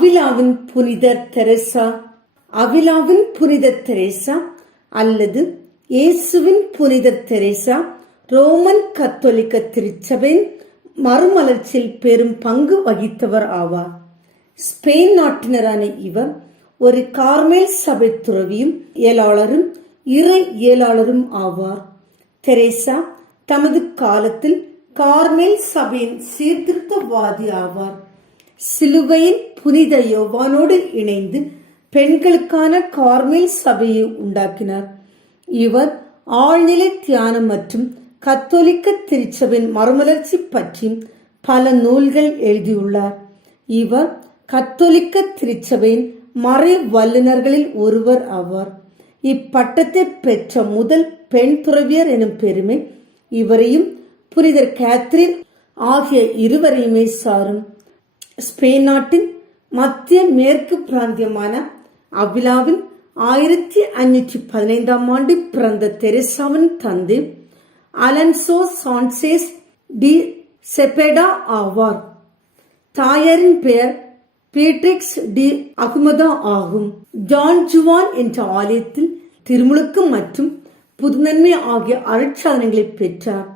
அவிலாவின் புனித தெரசா அவிலாவின் புனித தெரேசா அல்லது இயேசுவின் புனித தெரேசா ரோமன் கத்தோலிக்க திருச்சபையின் மறுமலர்ச்சியில் பெரும் பங்கு வகித்தவர் ஆவார். ஸ்பெயின் நாட்டினரான இவர் ஒரு கார்மேல் சபை துறவியும் இயலாளரும் இறை இயலாளரும் ஆவார். தெரேசா தமது காலத்தில் கார்மேல் சபையின் சீர்திருத்தவாதி ஆவார். சிலுவையின் புனித யோவானோடு இணைந்து பெண்களுக்கான கார்மேல் சபையை உண்டாக்கினார். இவர் ஆழ்நிலை தியானம் மற்றும் கத்தோலிக்க திருச்சபையின் மறுமலர்ச்சி பற்றி பல நூல்கள் எழுதியுள்ளார். இவர் கத்தோலிக்க திருச்சபையின் மறை வல்லுநர்களில் ஒருவர் ஆவார். இப்பட்டத்தை பெற்ற முதல் பெண் துறவியர் எனும் பெருமை இவரையும் புனிதர் கேத்ரின் ஆகிய இருவரையுமே சாரும். ஸ்பெயின் நாட்டின் மத்திய மேற்கு பிராந்தியமான அவிலாவில் ஆயிரத்தி அஞ்சூற்றி பதினைந்தாம் ஆண்டு பிறந்த தெரேசாவின் தந்தை அலன்சோ சான்சேஸ் டி செபெடா ஆவார். தாயாரின் பெயர் பீட்ரிக்ஸ் டி அகமதா ஆகும். ஜான் ஜுவான் என்ற ஆலயத்தில் திருமுழுக்கு மற்றும் புதுநன்மை ஆகிய அருட்சாதனைகளை பெற்றார்.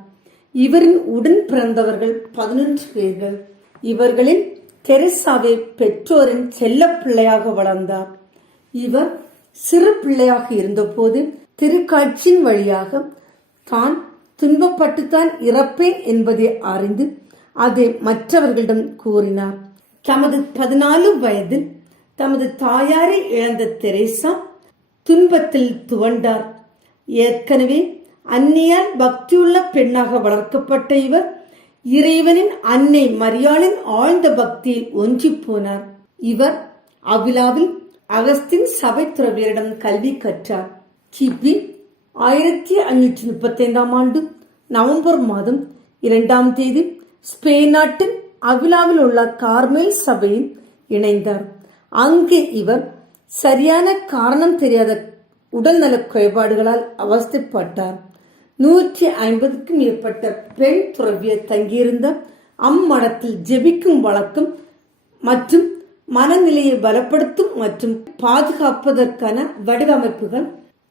இவரின் உடன் பிறந்தவர்கள் பதினொன்று பேர்கள். இவர்களில் தெரசாவே பெற்றோரின் செல்ல பிள்ளையாக வளர்ந்தார். இவர் சிறு பிள்ளையாக இருந்தபோது திருக்காட்சியின் வழியாக தான் துன்பப்பட்டுத்தான் இறப்பேன் என்பதை அறிந்து அதை மற்றவர்களிடம் கூறினார். தமது பதினாலு வயதில் தமது தாயாரை இழந்த தெரேசா துன்பத்தில் துவண்டார். ஏற்கனவே அந்நியால் பக்தியுள்ள பெண்ணாக வளர்க்கப்பட்ட இவர் இறைவனின் அன்னை மரியாளின் ஆழ்ந்த பக்தியில் ஒன்றி போனார். இவர் அவிலாவில் அகஸ்தின் சபை துறவியரிடம் கல்வி கற்றார். கிபி ஆயிரத்தி ஐநூற்றி முப்பத்தி ஐந்தாம் ஆண்டு நவம்பர் மாதம் இரண்டாம் தேதி ஸ்பெயின் நாட்டின் அவிழாவில் உள்ள கார்மேல் சபையில் இணைந்தார். அங்கு இவர் சரியான காரணம் தெரியாத உடல்நலக் குறைபாடுகளால் அவஸ்தைப்பட்டார். நூற்றி ஐம்பதுக்கும் மேற்பட்ட பெண் துறவியர் தங்கியிருந்த அம்மடத்தில் ஜெபிக்கும் வழக்கம் மற்றும் மனநிலையை பலப்படுத்தும் மற்றும் பாதுகாப்பதற்கான வடிவமைப்புகள்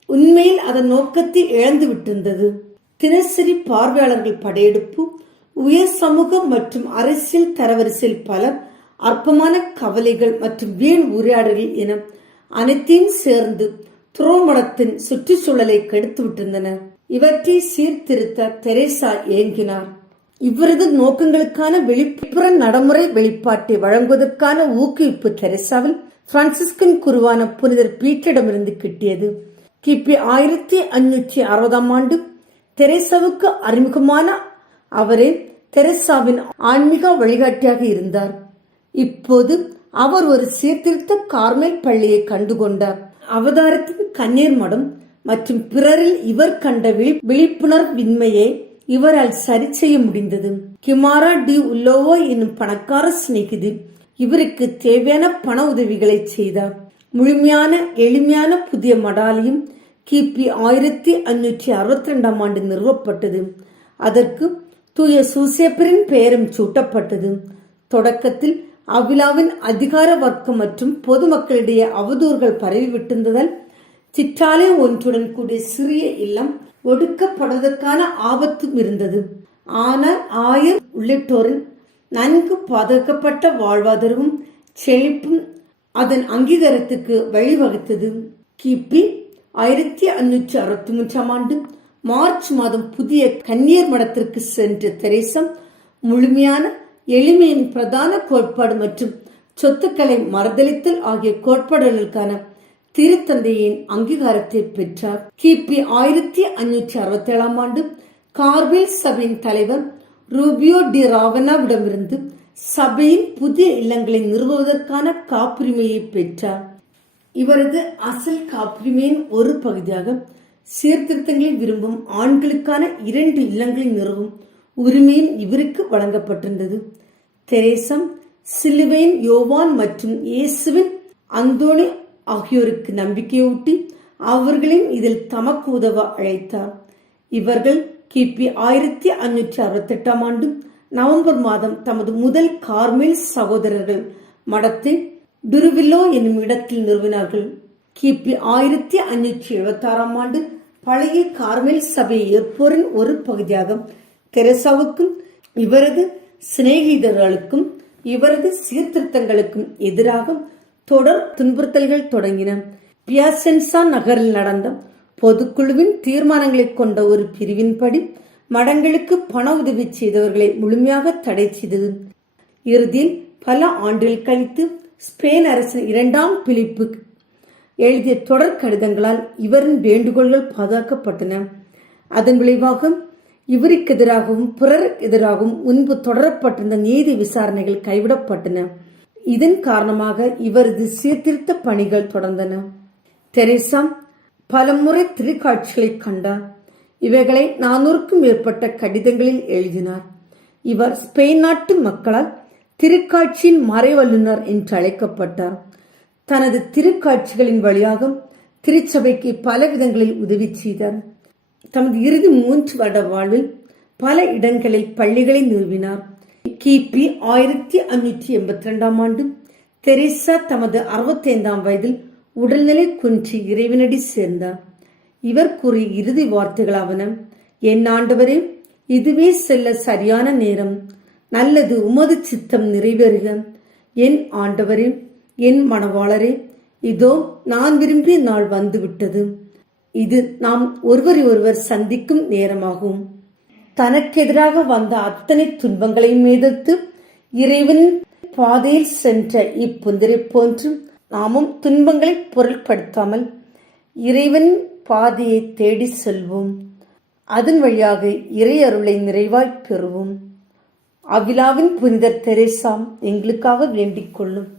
உண்மையில் அதன் நோக்கத்தை இழந்து விட்டிருந்தது. தினசரி பார்வையாளர்கள் படையெடுப்பு உயர் சமூகம் மற்றும் அரசியல் தரவரிசையில் பல அற்பமான கவலைகள் மற்றும் வீண் உரையாடல்கள் என அனைத்தையும் சேர்ந்து துரோமடத்தின் சுற்றுச்சூழலை கெடுத்து விட்டிருந்தன இவற்றை சீர்திருத்த தெரேசா ஏங்கினார். இவரது நோக்கங்களுக்கான வெளிப்புற நடைமுறை வெளிப்பாட்டை வழங்குவதற்கான ஊக்குவிப்பு தெரேசாவில் பிரான்சிஸ்கன் குருவான புனிதர் பீட்டரிடமிருந்து கிட்டியது. கிபி ஆயிரத்தி அஞ்சூற்றி அறுபதாம் ஆண்டு தெரேசாவுக்கு அறிமுகமான அவரே தெரேசாவின் ஆன்மீக வழிகாட்டியாக இருந்தார். இப்போது அவர் ஒரு சீர்திருத்த கார்மேல் பள்ளியை கண்டுகொண்டார். அவதாரத்தின் கண்ணீர் மடம் மற்றும் பிறரில் இவர் கண்ட விழிப்புணர்வின்மையை இவரால் சரி செய்ய முடிந்தது. கிமாரா டி உல்லோவோ என்னும் பணக்கார சிநேகிதி இவருக்கு தேவையான பண உதவிகளை செய்தார். முழுமையான எளிமையான புதிய மடாலயம் கிபி ஆயிரத்தி அஞ்சூற்றி அறுபத்தி ரெண்டாம் ஆண்டு நிறுவப்பட்டது. அதற்கு தூய சூசேப்பரின் பெயரும் சூட்டப்பட்டது. தொடக்கத்தில் அவிழாவின் அதிகார வர்க்கம் மற்றும் பொதுமக்களிடையே அவதூறுகள் பரவிவிட்டிருந்ததால் சிற்றாலை ஒன்றுடன் கூடிய சிறிய இல்லம் ஒடுக்கப்படுவதற்கான ஆபத்தும் இருந்தது. ஆனால் ஆயர் உள்ளிட்டோரின் நன்கு பாதுகாக்கப்பட்ட வாழ்வாதாரமும் செழிப்பும் அதன் அங்கீகாரத்துக்கு வழிவகுத்தது. கிபி ஆயிரத்தி அஞ்சூற்றி அறுபத்தி மூன்றாம் ஆண்டு மார்ச் மாதம் புதிய கன்னியர் மடத்திற்கு சென்ற தெரேசம் முழுமையான எளிமையின் பிரதான கோட்பாடு மற்றும் சொத்துக்களை மறுதளித்தல் ஆகிய கோட்பாடுகளுக்கான திருத்தந்தையின் அங்கீகாரத்தை பெற்றார். கிபி ஆயிரத்தி அஞ்சூற்றி அறுபத்தி ஏழாம் ஆண்டு கார்வில் சபையின் தலைவர் ரூபியோ டி ராவனாவிடமிருந்து சபையின் புதிய இல்லங்களை நிறுவுவதற்கான காப்புரிமையை பெற்றார். இவரது அசல் காப்புரிமையின் ஒரு பகுதியாக சீர்திருத்தங்களை விரும்பும் ஆண்களுக்கான இரண்டு இல்லங்களை நிறுவும் உரிமையும் இவருக்கு வழங்கப்பட்டிருந்தது. தெரேசம் சிலுவையின் யோவான் மற்றும் இயேசுவின் அந்தோணி ஆகியோருக்கு நம்பிக்கையூட்டி அவர்களையும் இதில் தமக்கு உதவ அழைத்தார். இவர்கள் கிபி ஆயிரத்தி அஞ்சூற்றி அறுபத்தி எட்டாம் ஆண்டு நவம்பர் மாதம் தமது முதல் கார்மேல் சகோதரர்கள் மடத்தை டுருவில்லோ என்னும் இடத்தில் நிறுவினார்கள். கிபி ஆயிரத்தி அஞ்சூற்றி எழுபத்தி ஆறாம் ஆண்டு பழைய கார்மேல் சபையை ஏற்போரின் ஒரு பகுதியாக தெரசாவுக்கும் இவரது சிநேகிதர்களுக்கும் இவரது சீர்திருத்தங்களுக்கும் எதிராக தொடர் துன்புறுத்தல்கள் தொடங்கின. பியாசென்சா நகரில் நடந்த பொதுக்குழுவின் தீர்மானங்களை கொண்ட ஒரு பிரிவின்படி மடங்களுக்கு பண உதவி செய்தவர்களை முழுமையாக தடை செய்தது. இறுதியில் பல ஆண்டுகள் கழித்து ஸ்பெயின் அரசின் இரண்டாம் பிலிப்பு எழுதிய தொடர் கடிதங்களால் இவரின் வேண்டுகோள்கள் பாதுகாக்கப்பட்டன. அதன் விளைவாக இவருக்கு எதிராகவும் பிறருக்கு எதிராகவும் முன்பு தொடரப்பட்டிருந்த நீதி விசாரணைகள் கைவிடப்பட்டன. இதன் காரணமாக இவரது சீர்திருத்த பணிகள் தொடர்ந்தன. தெரேசா பலமுறை திருக்காட்சிகளை கண்டார். இவைகளை நானூறுக்கும் மேற்பட்ட கடிதங்களில் எழுதினார். இவர் ஸ்பெயின் நாட்டு மக்களால் திருக்காட்சியின் மறைவல்லுனர் என்று அழைக்கப்பட்டார். தனது திருக்காட்சிகளின் வழியாக திருச்சபைக்கு பல விதங்களில் உதவி செய்தார். தமது இறுதி மூன்று வருட வாழ்வில் பல இடங்களில் பள்ளிகளை நிறுவினார். கிபி ஆயிரத்தி அஞ்சூற்றி எண்பத்தி ரெண்டாம் ஆண்டு தெரேசா தமது அறுபத்தைந்தாம் வயதில் உடல்நிலை குன்றி இறைவனடி சேர்ந்தார். இவர் கூறிய இறுதி வார்த்தைகளாவன என் ஆண்டவரே இதுவே செல்ல சரியான நேரம். நல்லது உமது சித்தம் நிறைவேறுக. என் ஆண்டவரே என் மணவாளரே இதோ நான் விரும்பிய நாள் வந்துவிட்டது. இது நாம் ஒருவரை ஒருவர் சந்திக்கும் நேரமாகும். தனக்கெதிராக வந்த அத்தனை துன்பங்களையும் எதிர்த்து இறைவன் பாதையில் சென்ற இப்புந்திரை போன்று நாமும் துன்பங்களை பொருட்படுத்தாமல் இறைவன் பாதையை தேடி செல்வோம். அதன் வழியாக இறை அருளை நிறைவாய் பெறுவோம். அவ்விழாவின் புனிதர் தெரேசாம் எங்களுக்காக வேண்டிக் கொள்ளும்.